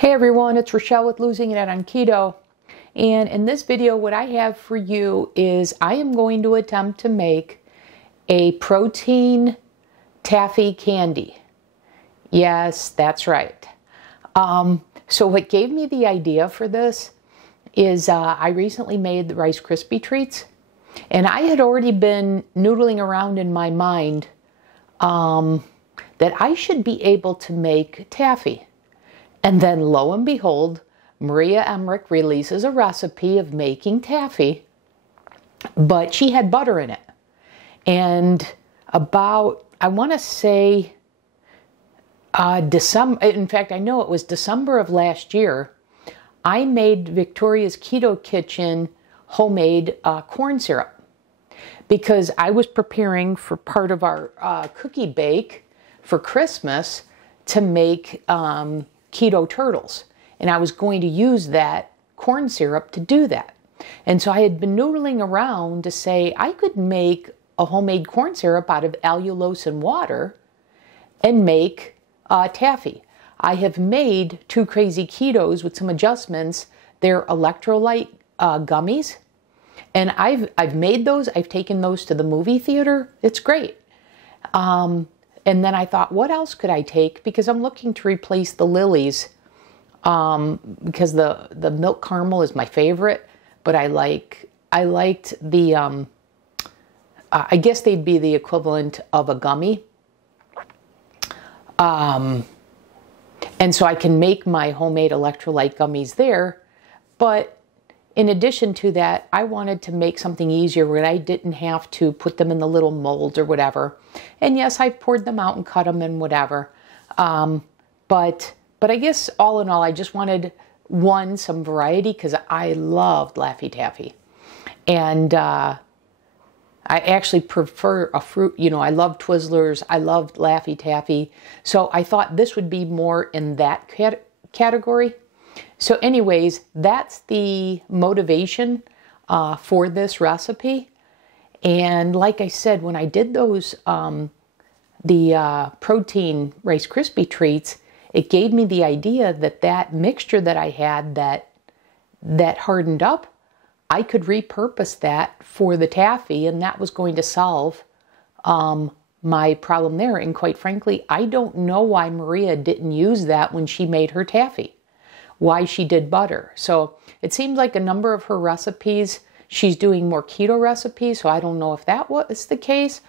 Hey everyone, it's Rochelle with Losing It on Keto. And in this video, what I have for you is I am going to attempt to make a protein taffy candy. Yes, that's right. So what gave me the idea for this is I recently made the Rice Krispy Treats. And I had already been noodling around in my mind that I should be able to make taffy. And then lo and behold, Maria Emmerich releases a recipe of making taffy, but she had butter in it. And about, I want to say December, in fact, I know it was December of last year, I made Victoria's Keto Kitchen homemade corn syrup because I was preparing for part of our cookie bake for Christmas to make keto turtles, and I was going to use that corn syrup to do that. And so I had been noodling around to say I could make a homemade corn syrup out of allulose and water and make taffy. I have made 2 Crazy Ketos with some adjustments. They're electrolyte gummies, and I've made those. I've taken those to the movie theater. It's great. And then I thought, what else could I take? Because I'm looking to replace the Lilies, because the milk caramel is my favorite, but I liked the, I guess they'd be the equivalent of a gummy. And so I can make my homemade electrolyte gummies there. But in addition to that, I wanted to make something easier where I didn't have to put them in the little molds or whatever. And yes, I poured them out and cut them and whatever. But I guess all in all, I just wanted, some variety because I loved Laffy Taffy. And I actually prefer a fruit, I love Twizzlers. I loved Laffy Taffy. So I thought this would be more in that category. So anyways, that's the motivation for this recipe. And like I said, when I did those, the protein Rice Krispy Treats, it gave me the idea that that mixture that I had that hardened up, I could repurpose that for the taffy, and that was going to solve my problem there. And quite frankly, I don't know why Maria didn't use that when she made her taffy. Why she did butter. So it seems like a number of her recipes, she's doing more keto recipes, so I don't know if that was the case.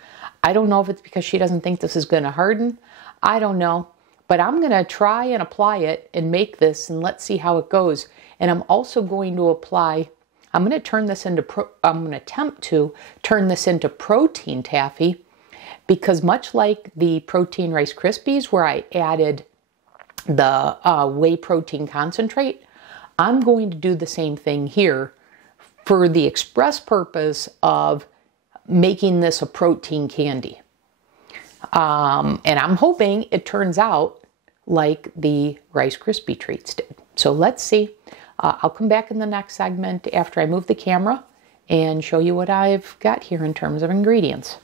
I don't know if it's because she doesn't think this is going to harden. I don't know. But I'm going to try and apply it and make this, and let's see how it goes. And I'm also going to I'm going to turn this into, I'm going to attempt to turn this into protein taffy, because much like the protein Rice Krispies where I added the whey protein concentrate, I'm going to do the same thing here for the express purpose of making this a protein candy. And I'm hoping it turns out like the Rice Krispy Treats did. So let's see. I'll come back in the next segment after I move the camera and show you what I've got here in terms of ingredients.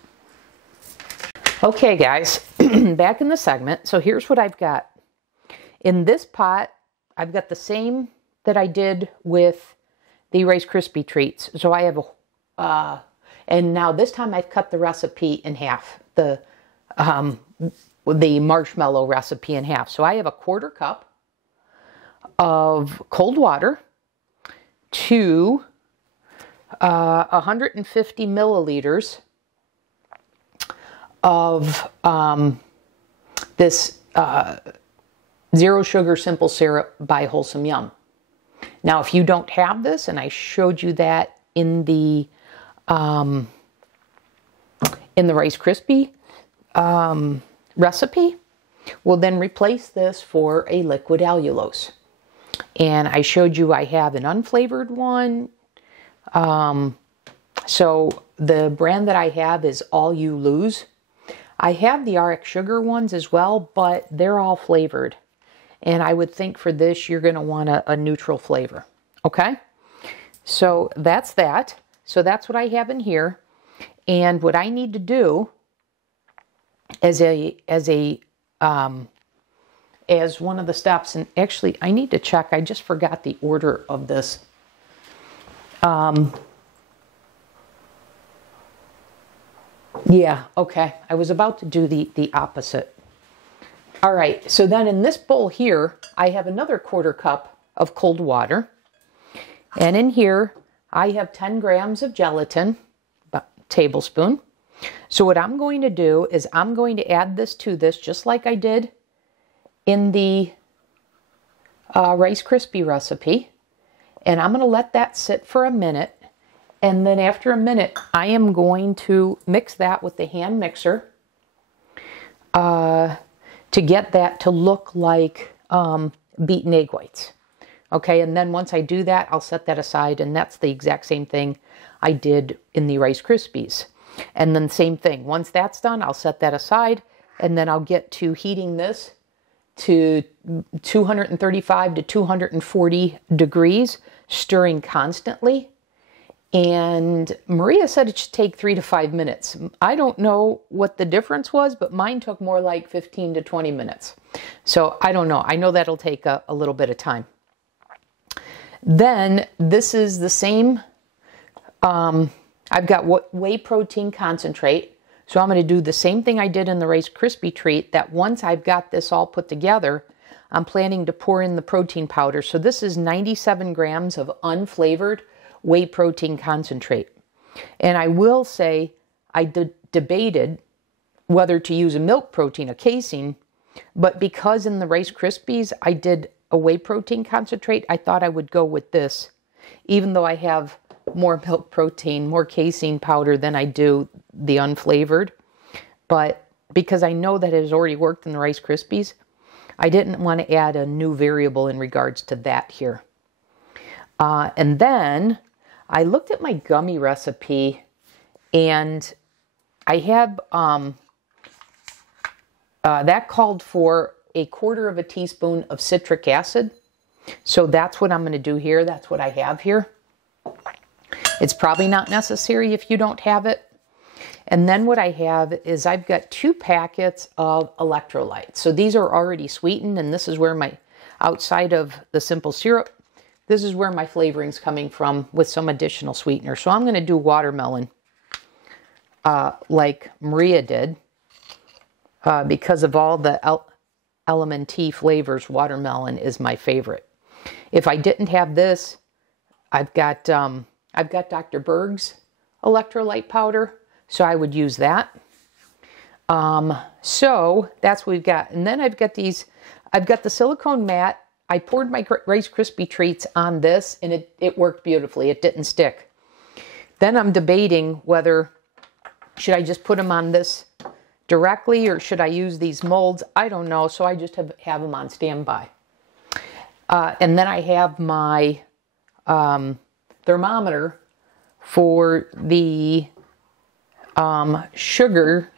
Okay guys, back in the segment. So here's what I've got. In this pot, I've got the same that I did with the Rice Krispy Treats. So I have and now this time I've cut the recipe in half, the marshmallow recipe in half. So I have a 1/4 cup of cold water to 150 milliliters of this Zero Sugar Simple Syrup by Wholesome Yum. Now, if you don't have this, and I showed you that in the Rice Krispie recipe, well then replace this for a liquid allulose. And I showed you I have an unflavored one. So the brand that I have is All You Lose. I have the RX Sugar ones as well, but they're all flavored. And I would think for this, you're going to want a neutral flavor. Okay? So that's that. So that's what I have in here. And what I need to do as a as one of the steps. And actually, I need to check. I just forgot the order of this. Yeah, okay. I was about to do the opposite. All right, so then in this bowl here, I have another 1/4 cup of cold water. And in here, I have 10 grams of gelatin, about a tablespoon. So what I'm going to do is I'm going to add this to this, just like I did in the Rice Krispie recipe. And I'm going to let that sit for a minute. And then after a minute, I am going to mix that with the hand mixer to get that to look like beaten egg whites. Okay, and then once I do that, I'll set that aside, and that's the exact same thing I did in the Rice Krispies. And then same thing, once that's done, I'll set that aside, and then I'll get to heating this to 235 to 240 degrees, stirring constantly. And Maria said it should take 3 to 5 minutes. I don't know what the difference was, but mine took more like 15 to 20 minutes. So I don't know. I know that'll take a little bit of time. Then this is the same. I've got whey protein concentrate. So I'm going to do the same thing I did in the Rice Krispie treat, that once I've got this all put together, I'm planning to pour in the protein powder. So this is 97 grams of unflavored whey protein concentrate. And I will say I debated whether to use a milk protein, a casein, but because in the Rice Krispies I did a whey protein concentrate, I thought I would go with this, even though I have more milk protein, more casein powder than I do the unflavored. But because I know that it has already worked in the Rice Krispies, I didn't want to add a new variable in regards to that here. And then I looked at my gummy recipe, and I have that called for 1/4 teaspoon of citric acid. So that's what I'm going to do here. That's what I have here. It's probably not necessary if you don't have it. And then what I have is I've got 2 packets of electrolytes. So these are already sweetened, and this is where my, outside of the simple syrup, this is where my flavoring's coming from with some additional sweetener. So I'm going to do watermelon like Maria did because of all the LMFT flavors. Watermelon is my favorite. If I didn't have this, I've got Dr. Berg's electrolyte powder, so I would use that. So that's what we've got. And then I've got these, I've got the silicone mat. I poured my Rice Krispie treats on this, and it worked beautifully. It didn't stick. Then I'm debating whether should I just put them on this directly or should I use these molds. I don't know, so I just have them on standby. And then I have my thermometer for the sugar,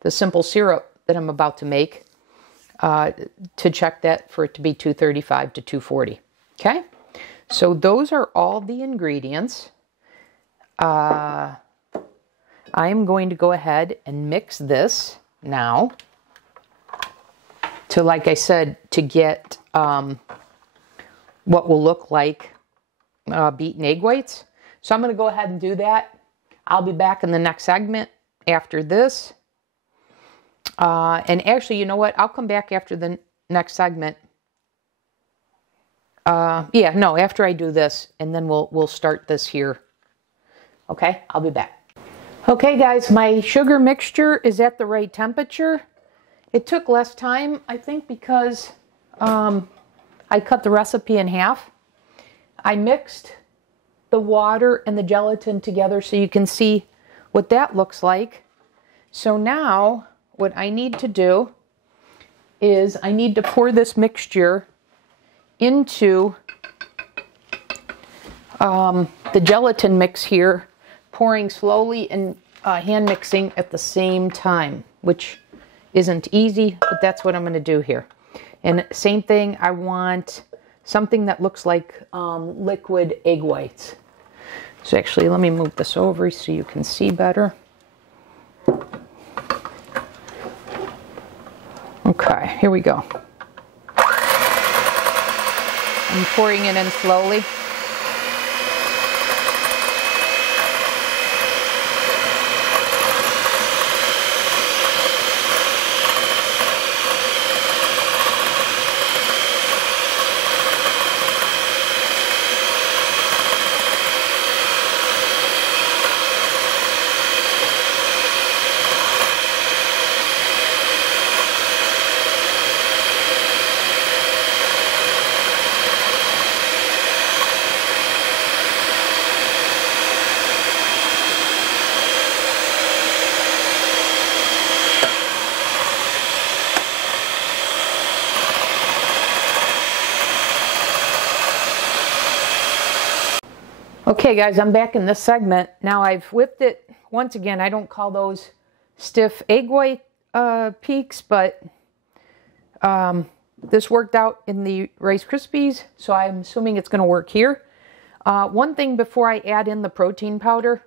the simple syrup that I'm about to make, to check that for it to be 235 to 240. Okay, so those are all the ingredients. I am going to go ahead and mix this now to, like I said, to get what will look like beaten egg whites. So I'm going to go ahead and do that. I'll be back in the next segment after this. And actually, you know what? I'll come back after the next segment. Yeah, no, after I do this, and then we'll start this here. Okay, I'll be back. Okay, guys, my sugar mixture is at the right temperature. It took less time, I think, because I cut the recipe in half. I mixed the water and the gelatin together so you can see what that looks like. So now what I need to do is I need to pour this mixture into the gelatin mix here, pouring slowly and hand mixing at the same time, which isn't easy, but that's what I'm going to do here. And same thing, I want something that looks like liquid egg whites. So actually, let me move this over so you can see better. Okay, here we go. I'm pouring it in slowly. Okay guys, I'm back in this segment. Now I've whipped it. Once again, I don't call those stiff egg white peaks, but this worked out in the Rice Krispies, so I'm assuming it's going to work here. One thing before I add in the protein powder,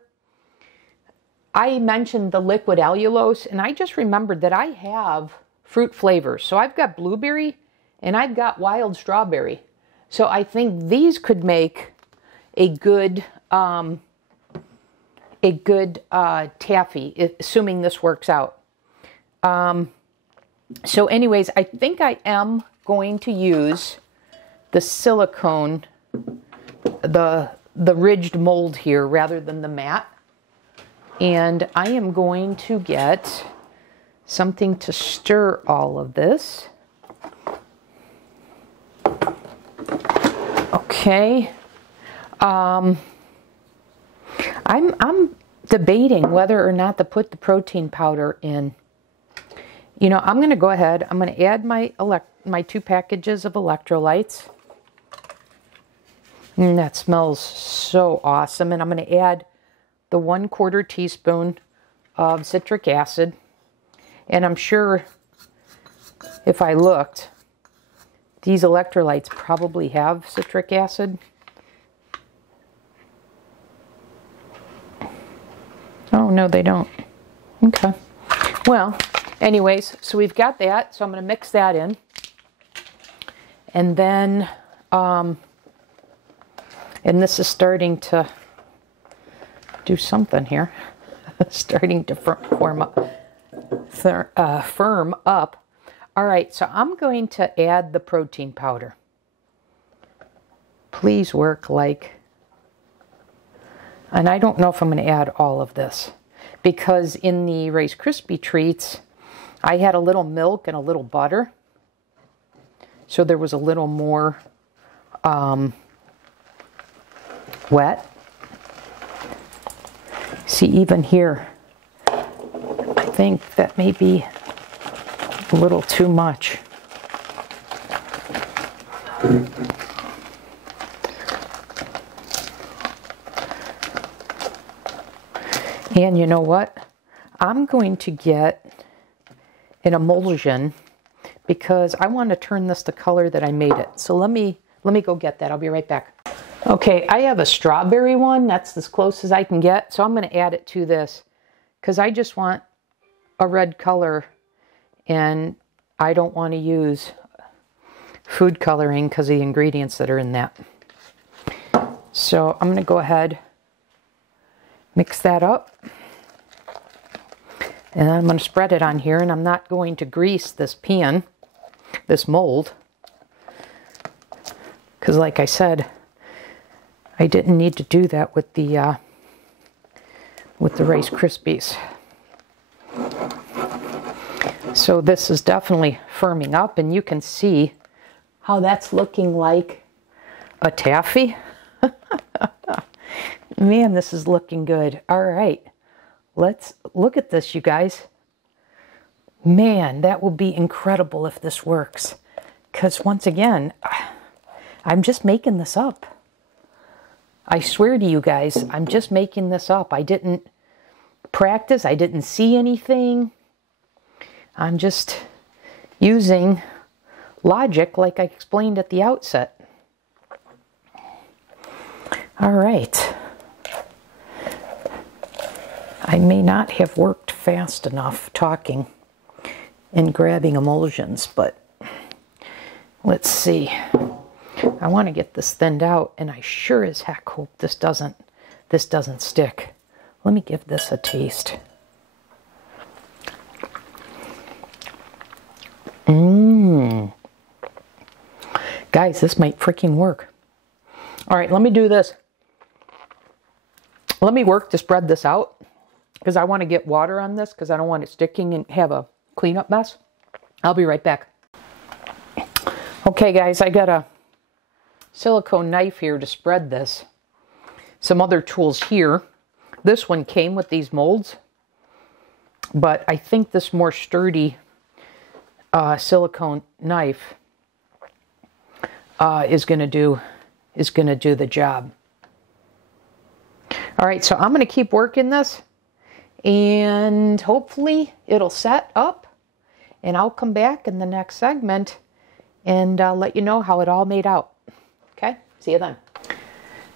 I mentioned the liquid allulose, and I just remembered that I have fruit flavors. So I've got blueberry and I've got wild strawberry. So I think these could make a good taffy, assuming this works out. So anyways, I think I am going to use the silicone, the ridged mold here rather than the matte. And I am going to get something to stir all of this. Okay. I'm debating whether or not to put the protein powder in. You know, I'm going to go ahead. I'm going to add my 2 packages of electrolytes. And that smells so awesome. And I'm going to add the 1/4 teaspoon of citric acid. And I'm sure if I looked, these electrolytes probably have citric acid. Oh, no, they don't. Okay. Well, anyways, so we've got that. So I'm going to mix that in. And then, and this is starting to do something here. Starting to firm up. All right, so I'm going to add the protein powder. Please work like... And I don't know if I'm going to add all of this, because in the Rice Krispy Treats, I had a little milk and a little butter. So there was a little more wet. See, even here, I think that may be a little too much. And you know what? I'm going to get an emulsion because I want to turn this the color that I made it. So let me go get that. I'll be right back. Okay, I have a strawberry one. That's as close as I can get. So I'm going to add it to this because I just want a red color, and I don't want to use food coloring because of the ingredients that are in that. So I'm going to go ahead, mix that up, and I'm going to spread it on here, and I'm not going to grease this pan, this mold, because like I said, I didn't need to do that with the Rice Krispies. So this is definitely firming up, and you can see how that's looking like a taffy. Man, this is looking good. All right, let's look at this, you guys. Man, that will be incredible if this works. Because once again, I'm just making this up. I swear to you guys, I'm just making this up. I didn't practice. I didn't see anything. I'm just using logic like I explained at the outset. All right. I may not have worked fast enough talking and grabbing emulsions, but let's see. I want to get this thinned out, and I sure as heck hope this doesn't stick. Let me give this a taste. Guys, this might freaking work. All right, let me do this. Let me work to spread this out because I want to get water on this because I don't want it sticking and have a cleanup mess. I'll be right back. Okay, guys, I got a silicone knife here to spread this. Some other tools here. This one came with these molds, but I think this more sturdy silicone knife is going to do the job. All right, so I'm going to keep working this, and hopefully it'll set up, and I'll come back in the next segment and let you know how it all made out. Okay, see you then.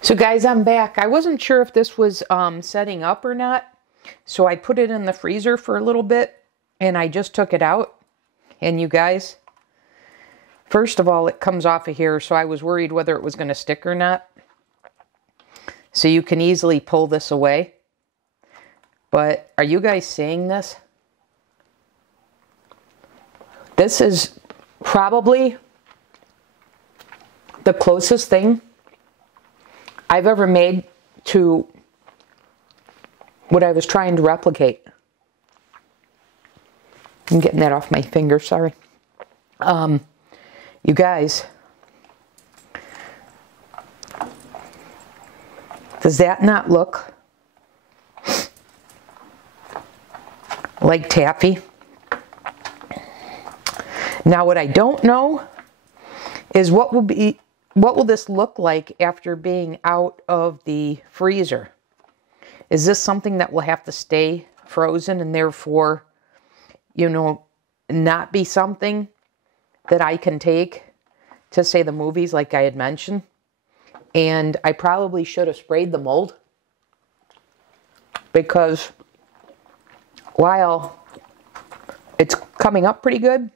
So guys, I'm back. I wasn't sure if this was setting up or not, so I put it in the freezer for a little bit, and I just took it out. And you guys, first of all, it comes off of here, so I was worried whether it was going to stick or not. So you can easily pull this away. But are you guys seeing this? This is probably the closest thing I've ever made to what I was trying to replicate. I'm getting that off my finger, sorry. You guys, does that not look like taffy? Now, what I don't know is what will this look like after being out of the freezer? Is this something that will have to stay frozen and therefore, you know, not be something that I can take to, say, the movies like I had mentioned? And I probably should have sprayed the mold, because while it's coming up pretty good,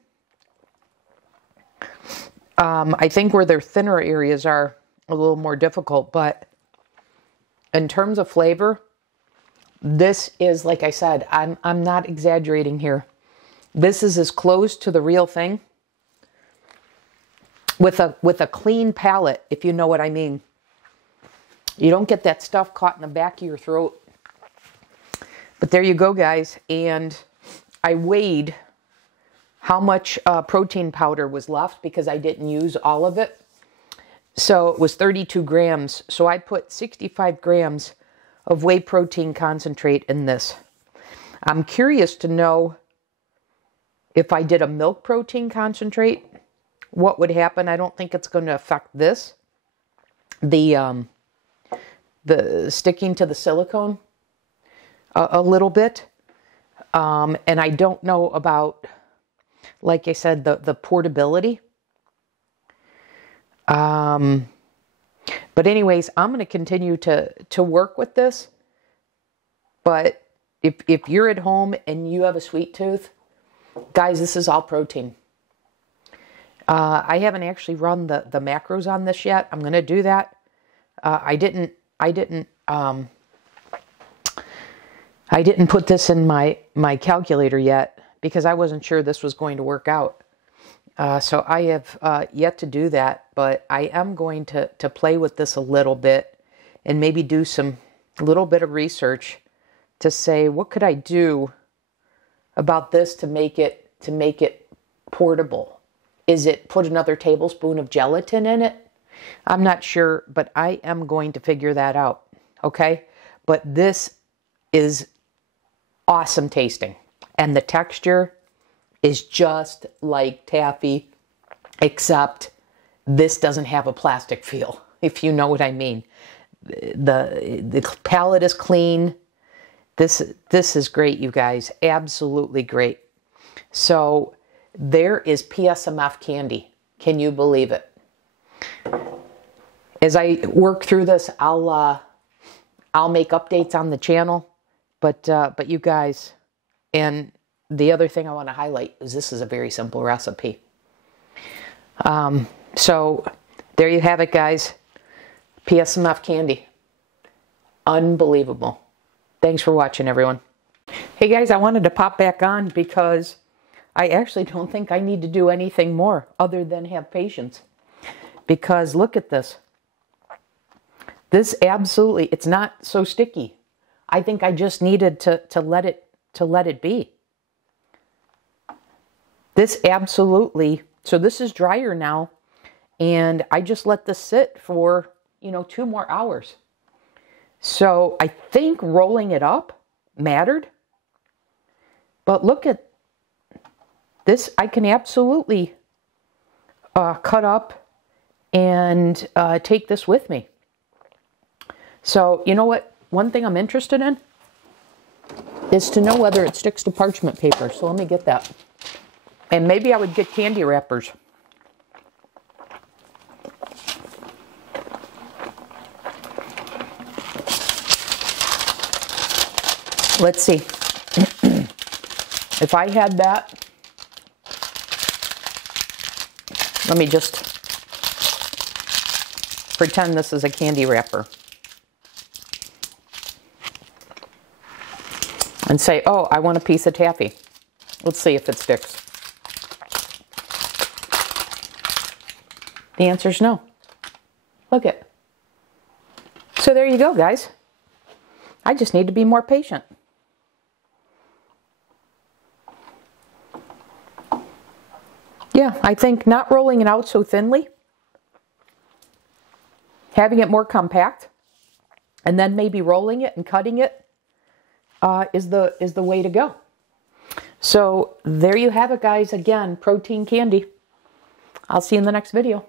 I think where their thinner areas are a little more difficult. But in terms of flavor, this is, like I said, I'm not exaggerating here. This is as close to the real thing with a clean palate, if you know what I mean. You don't get that stuff caught in the back of your throat. But there you go, guys. And I weighed how much protein powder was left because I didn't use all of it. So it was 32 grams. So I put 65 grams of whey protein concentrate in this. I'm curious to know if I did a milk protein concentrate, what would happen. I don't think it's going to affect this. The sticking to the silicone a little bit. And I don't know about, like I said, the portability. But anyways, I'm going to continue to work with this. But if you're at home and you have a sweet tooth, guys, this is all protein. I haven't actually run the macros on this yet. I'm going to do that. I didn't put this in my calculator yet because I wasn't sure this was going to work out. So I have yet to do that, but I am going to play with this a little bit and maybe do a little bit of research to say, what could I do about this to make it portable? Is it put another tablespoon of gelatin in it? I'm not sure, but I am going to figure that out. Okay? But this is awesome tasting. And the texture is just like taffy, except this doesn't have a plastic feel, if you know what I mean. The palate is clean. This is great, you guys. Absolutely great. So there is PSMF candy. Can you believe it? As I work through this, I'll make updates on the channel. But you guys, and the other thing I want to highlight is this is a very simple recipe. So There you have it, guys. PSMF candy. Unbelievable. Thanks for watching, everyone. Hey guys, I wanted to pop back on because I actually don't think I need to do anything more other than have patience. Because look at this. This absolutely, it's not so sticky. I think I just needed to let it be. This absolutely, so this is drier now, and I just let this sit for, 2 more hours. So I think rolling it up mattered. But look at this. I can absolutely cut up and take this with me. So you know what? One thing I'm interested in is to know whether it sticks to parchment paper. So let me get that. And maybe I would get candy wrappers. Let's see. If I had that, let me just pretend this is a candy wrapper. And say, oh, I want a piece of taffy. Let's see if it sticks. The answer is no. Look it. So there you go, guys. I just need to be more patient. Yeah, I think not rolling it out so thinly, having it more compact, and then maybe rolling it and cutting it is the way to go. So there you have it, guys. Again, protein candy. I'll see you in the next video.